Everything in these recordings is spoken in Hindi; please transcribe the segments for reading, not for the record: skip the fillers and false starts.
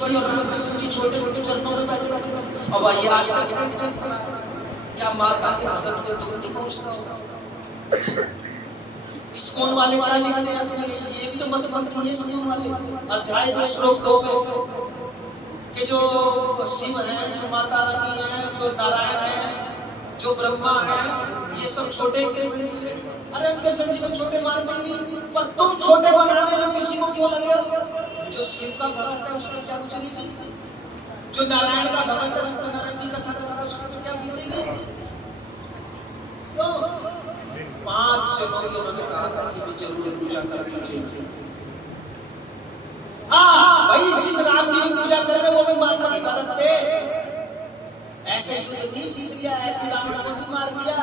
सी और रामकृष्ण जी छोटे छोटे चरणों में बैठे बैठे थे। अब ये आज का ट्रेंड चल रहा है, क्या माता के भगत को दुख नहीं पहुंचता होगा? इस्कॉन वाले क्या लिखते हैं अपने, ये भी तो मतपंथी है इस्कॉन वाले। अध्याय 2 श्लोक 2 में कि जो शिव है, जो माता रानी है, जो नारायण है, जो ब्रह्मा है, ये सब छोटे कृष्ण जी से। अरे हम कृष्ण जी को छोटे मानते ही नहीं, पर तुम छोटे बनाने में किसी को क्यों लगे? जो शिव का भगत है उसमें क्या गुजरेगी? जो नारायण का भगत है, सत्यनारायण की कथा कर रहा है, उसमें क्या बीतेगी? 5 जनों की उन्होंने कहा था कि भी जरूर पूजा करनी चाहिए। हाँ भाई, जिस राम की भी पूजा कर रहे वो भी माता के भगत थे। ऐसे युद्ध नहीं जीत लिया, ऐसे रावण को भी मार दिया।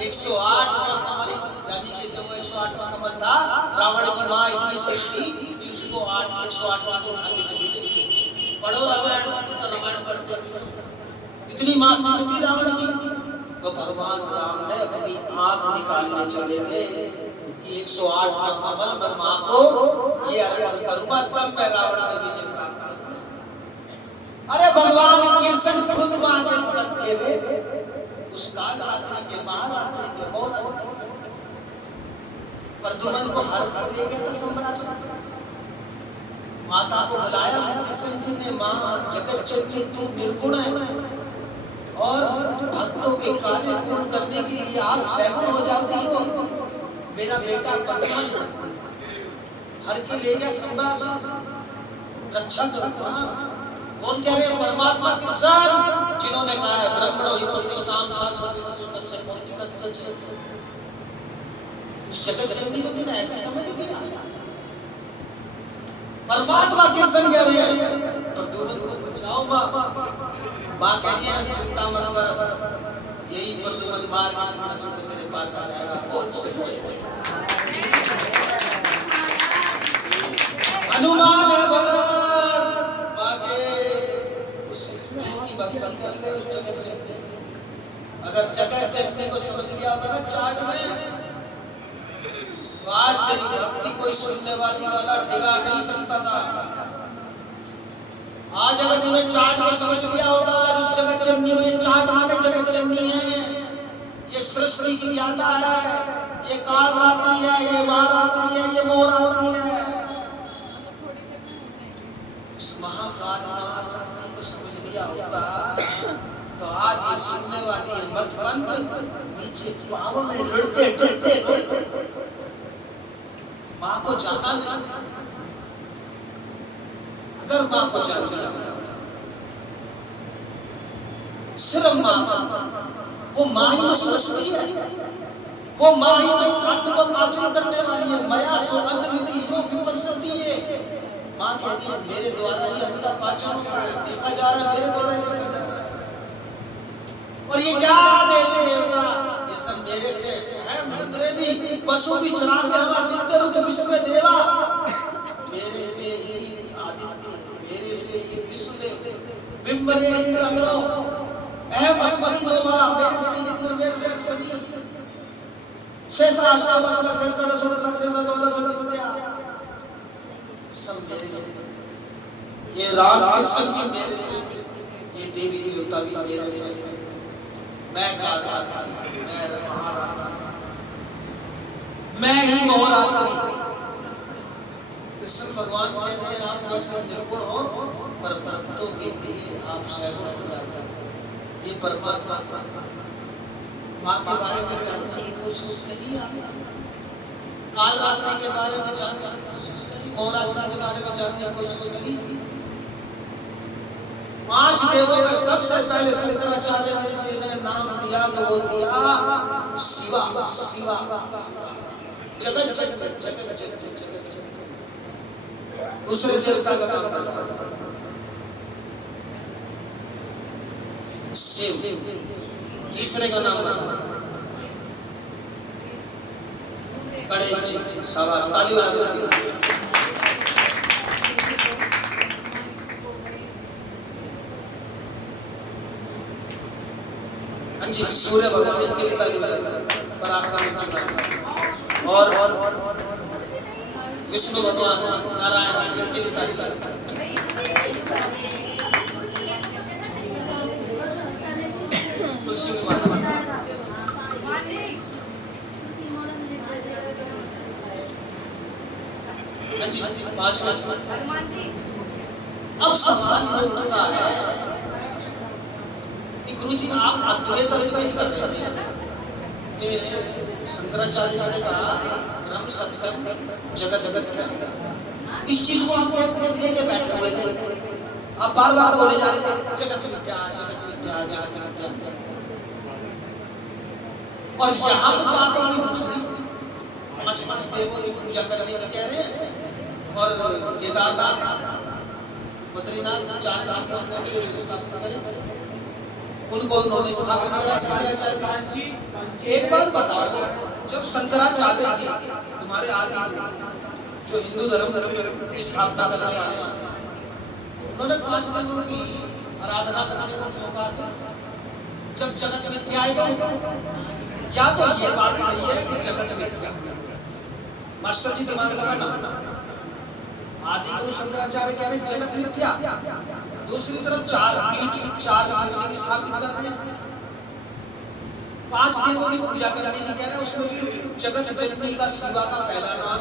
108वां कमल, यानी कि जब वो 108वां कमल था, रावण की माँ इतनी सच थी कि उसको 108वां तो उठा के चली गई थी। पढ़ो रामायण, तो रामायण पढ़ते नहीं। इतनी माँ सिद्ध थी रावण की, तो भगवान राम ने अपनी आंख निकालने चले थे कि 108वां कमल मैं माँ को ये अर्पण करूंगा, तब मैं रावण में विजय प्राप्त करूंगा। अरे भगवान कृष्ण खुद माँ के भगत थे रे, उस काल रात्रि के, महारात्रि के, बहुत रात्रि के। प्रद्युम्न को हर कर ले गया था सम्राट। माता को बुलाया कृष्ण जी ने, माँ जगत जननी तू निर्गुण है और भक्तों के कार्य पूर्ण करने के लिए आप सैगुण हो जाती हो। मेरा बेटा प्रद्युम्न हर के ले गया सम्राट, रक्षा करो। कौन कह रहे हैं? परमात्मा कृष्ण, जिन्होंने कहा है ब्रह्मणो हि प्रतिष्ठाम शाश्वती सुखस्य कौंतिकस्य चेत्। उस जगत जननी को तुमने ऐसे समझ लिया? परमात्मा कृष्ण कह रहे हैं प्रद्युम्न को बचाओ माँ। माँ कह रही है चिंता मत कर, यही प्रद्युम्न मार के सुख तेरे पास आ जाएगा। बोल सच्चे हनुमान है भगवान, माँ के उस की भक्ति कर ले उस जगत जननी की। अगर जगत जननी को समझ लिया होता ना चार्ट में, तो आज तेरी भक्ति कोई सुननेवादी वाला डिगा नहीं सकता था। आज अगर तूने चार्ट को समझ लिया होता, आज उस जगत जननी हो, ये चार्ट माने जगत जननी है, ये सृष्टि की ज्ञाता है, ये काल रात्रि है, ये महारात्रि है, ये मोहरात्रि है। उस महाकाल महाशक्ति को समझ लिया होता तो आज ये सुनने वाली ये मतपंथ नीचे पांव में रुलते डुलते रोते। माँ को जाना नहीं, अगर माँ को जान लिया होता सिर्फ माँ, वो माँ ही तो सृष्टि है, वो माँ ही तो अन्न को पाचन करने वाली है। मया सो अन्न विधि यो विपस्सति है। माँ कह रही है मेरे द्वारा ही अन्न का पाचन होता है, देखा जा रहा है मेरे द्वारा ही देखा जा रहा है। और ये क्या देवी देवता, ये सब मेरे से है। रुद्रे भी पशु भी चराम्य आदित्य रुद्र विश्व देवा, मेरे से ही आदित्य, मेरे से ही विष्णुदेव, बिंबरे इंद्र अग्रो अहम अस्मरी नोमा, मेरे से इंद्र, मेरे से अस्मरी शेषा अष्टम अस्म शेष का दशोदरा शेषा द्वादश दित्या, सब मेरे से। ये राम कृष्ण भी मेरे से, ये देवी देवता भी मेरे से। मैं काल रात्रि, मैं महारात्रि, मैं ही मोहरात्रि। कृष्ण भगवान कह रहे हैं आप वैसे निर्गुण हो, पर भक्तों के लिए आप सैगुण हो जाते हो। ये परमात्मा का माँ के बारे में जानने की कोशिश करिए आपने, काल रात्रि के बारे में जानने की कोशिश करिए, मोहरात्रि के बारे में जानने की कोशिश करिए। 5 देवों में सबसे पहले शंकराचार्य ने जिन्हें नाम दिया तो वो दिया शिवा, शिवा, शिवा, जगत जननी, जगत जननी, जगत जननी। दूसरे देवता का नाम बताओ। शिव। तीसरे का नाम बताओ। गणेश जी। शाबाश, ताली बजा दो। हाँ जी, सूर्य भगवान इनके लिए ताली बजा दो, पर आपका मिल चुका है। और विष्णु भगवान, नारायण, इनके लिए ताली बजा दो। 5 मिनट। अब सवाल ये उठता है कि गुरुजी आप अद्वैत अद्वैत कर रहे थे कि शंकराचार्य जी ने कहा ब्रह्म सत्यम जगत मिथ्या, इस चीज को आप लेके बैठे हुए थे, आप बार बार बोले जा रहे थे जगत मिथ्या जगत मिथ्या जगत मिथ्या। और यहाँ पर बात हो गई दूसरी, 5 देवों की पूजा करने की कह रहे हैं, और केदारनाथ बद्रीनाथ 4 धाम को स्थापित करे, उनको उन्होंने स्थापित करा शंकराचार्य। एक बात बताओ, जब शंकराचार्य जी तुम्हारे आदि गुरु जो हिंदू धर्म की स्थापना करने वाले हैं, उन्होंने 5 देवों की आराधना करने को क्यों कहा? जब जगत मिथ्या है तो या तो ये बात सही है कि जगत मिथ्या, मास्टर जी दिमाग लगाना, आदि गुरु शंकराचार्य कह रहे जगत मिथ्या, दूसरी तरफ 4 पीठ 4 शिवलिंग स्थापित कर रहे हैं, 5 देवों की पूजा करने की कह रहे हैं, उसमें भी जगत जननी का शिवा का पहला नाम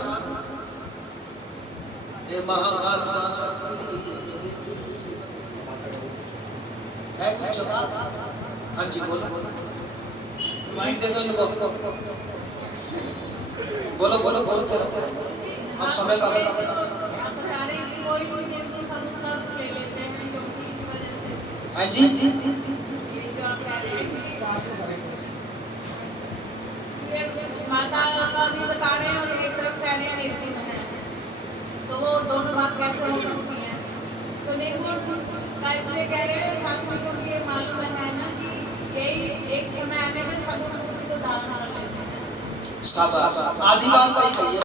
है महाकाल मां शक्ति है। कुछ जवाब? हाँ जी बोलो, माइक दे दो इनको, बोलो बोलो बोलते रहो, अब समय कम है। हाँ जी माता का भी बता रहे हैं और एक तरफ कह रहे हैं एक ही है, तो वो दोनों बात कैसे हो सकती है? तो लेकिन का इसलिए कह रहे हैं साथियों को ये मालूम है ना कि यही एक समय आने में सब तो धारणा लेते हैं। शाबाश, आधी बात सही कही है।